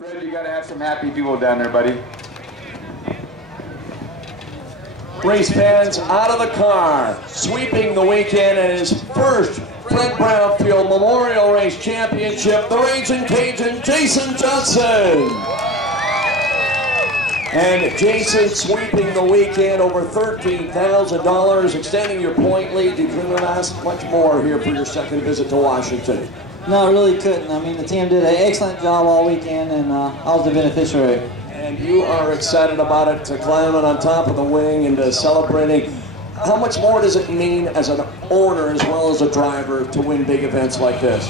Fred, you got to have some happy people down there, buddy. Race fans out of the car, sweeping the weekend in his first Fred Brownfield Memorial Race Championship, the Raging Cajun, Jason Johnson. And Jason sweeping the weekend over $13,000, extending your point lead. You couldn't ask much more here for your second visit to Washington. No, I really couldn't. I mean, the team did an excellent job all weekend, and I was the beneficiary. And you are excited about it, climbing on top of the wing and celebrating. How much more does it mean as an owner as well as a driver to win big events like this?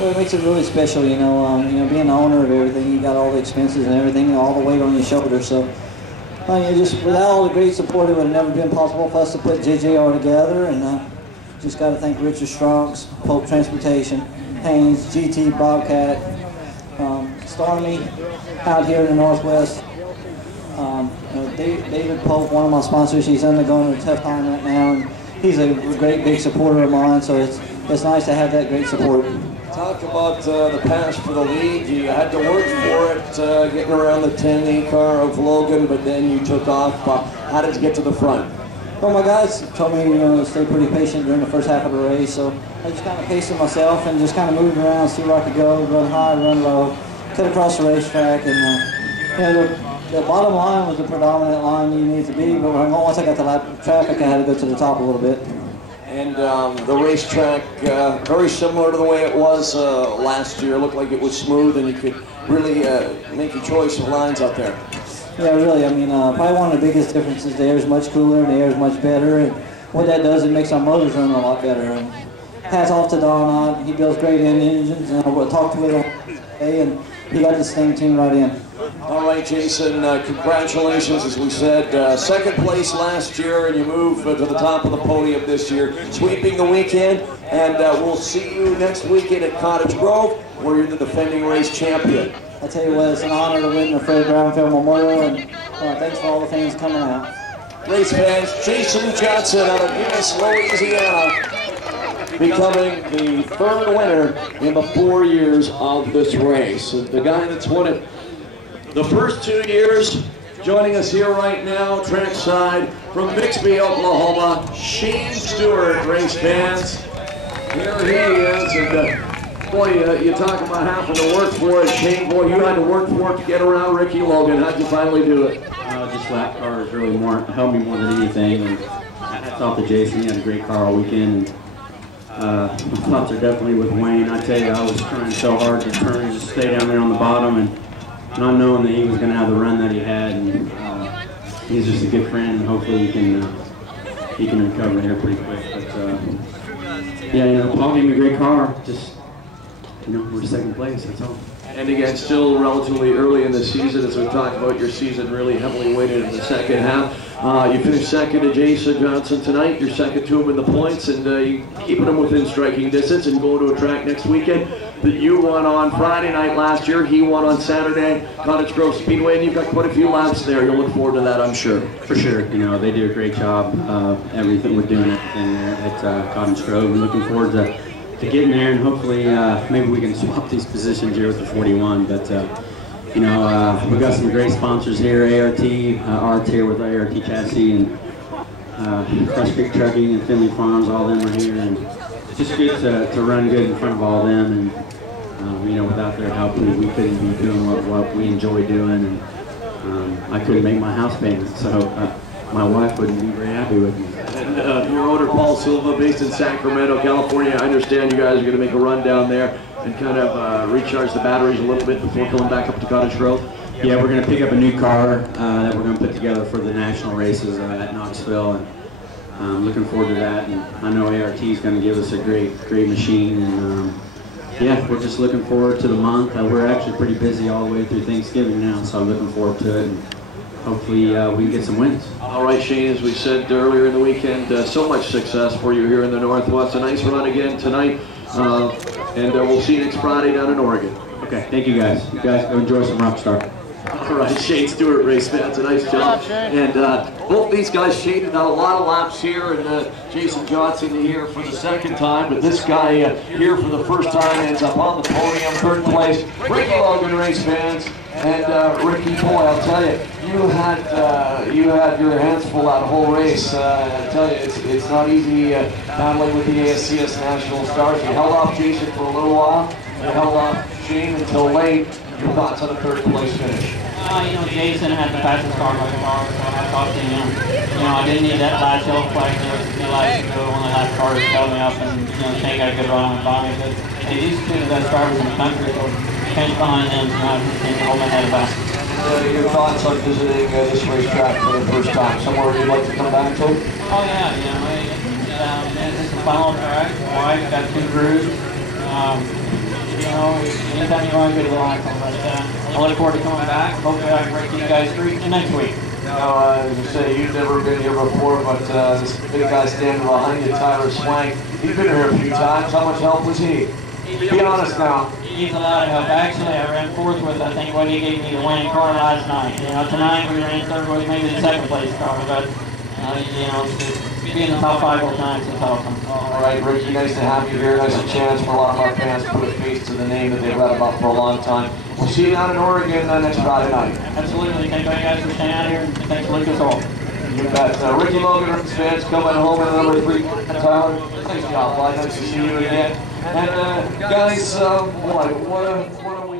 Well, it makes it really special, you know, being the owner of everything. You got all the expenses and everything, all the weight on your shoulders. So, just without all the great support, it would have never been possible for us to put JJR together. And just got to thank Richard Strong's, Pope Transportation, Haynes, GT, Bobcat, Stormy out here in the Northwest. David Pope, one of my sponsors, he's undergoing a tough time right now, and he's a great big supporter of mine. So it's nice to have that great support. Talk about the pass for the lead. You had to work for it, getting around the 10E car of Logan, but then you took off. How did you get to the front? Well, my guys told me to stay pretty patient during the first half of the race, so I just kind of paced myself and just kind of moved around, see where I could go, run high, run low, cut across the racetrack, and the bottom line was the predominant line you need to be, but once I got to traffic, I had to go to the top a little bit. And the racetrack, very similar to the way it was last year. It looked like it was smooth and you could really make your choice of lines out there. Yeah, really. I mean, probably one of the biggest differences, the air is much cooler and the air is much better. And what that does, it makes our motors run a lot better. And hats off to Don. He builds great engines. And I talked to him today, and he got the same team right in. All right, Jason, congratulations, as we said. Second place last year, and you move to the top of the podium this year, sweeping the weekend. And we'll see you next weekend at Cottage Grove, where you're the defending race champion. I tell you what, it's an honor to win the Fred Brownfield Memorial, and thanks for all the fans coming out. Race fans, Jason Johnson out of Eunice, Louisiana, becoming the third winner in the 4 years of this race. The guy that's won it the first 2 years, joining us here right now, trackside from Bixby, Oklahoma, Shane Stewart, race fans. Here he is, and boy, you talk about having to work for it, Shane. Boy, you had to work for it to get around Ricky Logan. How'd you finally do it? Just lap cars really helped me more than anything. And hats off to Jason. He had a great car all weekend. My thoughts are definitely with Wayne. I tell you, I was trying so hard to turn and just stay down there on the bottom, and not knowing that he was going to have the run that he had. And he's just a good friend, and hopefully he can recover here pretty quick. But yeah, Paul gave me a great car. Just we're second place, that's all. And again, still relatively early in the season, as we talked about your season really heavily weighted in the second half. You finished second to Jason Johnson tonight. You're second to him in the points, and you keeping him within striking distance and going to a track next weekend. But you won on Friday night last year. He won on Saturday, Cottage Grove Speedway, and you've got quite a few laps there. You'll look forward to that, I'm sure. For sure. They do a great job. Everything we're doing everything there at Cottage Grove. I'm looking forward to getting there, and hopefully maybe we can swap these positions here with the 41. But we've got some great sponsors here. ART here with ART Chassis, and Cross Creek Trucking and Finley Farms. All them are here, and it's just good to run good in front of all them. And without their help, we couldn't be doing what we enjoy doing, and I couldn't make my house payment. So my wife wouldn't be very happy with me. And your owner, Paul Silva, based in Sacramento, California. I understand you guys are going to make a run down there and kind of recharge the batteries a little bit before coming back up to Cottage Grove. Yeah, we're going to pick up a new car that we're going to put together for the national races at Knoxville, and I'm looking forward to that. And I know ART is going to give us a great machine, and yeah, we're just looking forward to the month. We're actually pretty busy all the way through Thanksgiving now, so I'm looking forward to it. And hopefully we can get some wins. All right, Shane, as we said earlier in the weekend, so much success for you here in the Northwest. A nice run again tonight, and we'll see you next Friday down in Oregon. Okay, thank you guys. You guys go enjoy some Rockstar. All right, Shane Stewart, race fans, a nice job. And both these guys, Shane had done a lot of laps here, and Jason Johnson here for the second time, but this guy here for the first time ends up on the podium, third place. Ricky Logan, race fans. And Ricky, boy, I'll tell you, you had your hands full that whole race. I tell you, it's not easy battling with the ASCS National Stars. You held off Jason for a little while, you held off Shane until late. Your thoughts on the third place finish? You know, Jason had the fastest car by far, so I talked to him. You know, I didn't need that last yellow flag there a few laps ago when the last car was held me up, and you know, Shane got a good run on me. But hey, these two are the best drivers in the country, so Shane's behind them, so I can hold my head back. Your thoughts on visiting this racetrack for the first time? Somewhere you'd like to come back to? Oh yeah, you know, this is a final track. My wife got 2 crews. You know, anytime you want to go to the line, but I look forward to coming back. Hopefully I can break you guys through next week. Now, as you say, you've never been here before, but this big guy standing behind you, Tyler Swank, he's been here a few times. How much help was he? Be honest now. He's a lot of help. Actually, I ran 4th with, I think, what he gave me the winning car last night. You know, tonight we ran 3rd with maybe the 2nd place car, but, you know, being in the top 5 all times is awesome. All right, Ricky, nice to have you here. Nice a chance for a lot of our fans to put a face to the name that they've read about for a long time. We'll see you down in Oregon next Friday night. Absolutely. Thank you guys for staying out here, and thanks for Lucas all. You bet. Ricky Logan, Rams fans, coming home in number 3. Tyler, nice job, bud. Nice to see you again. And guys, what a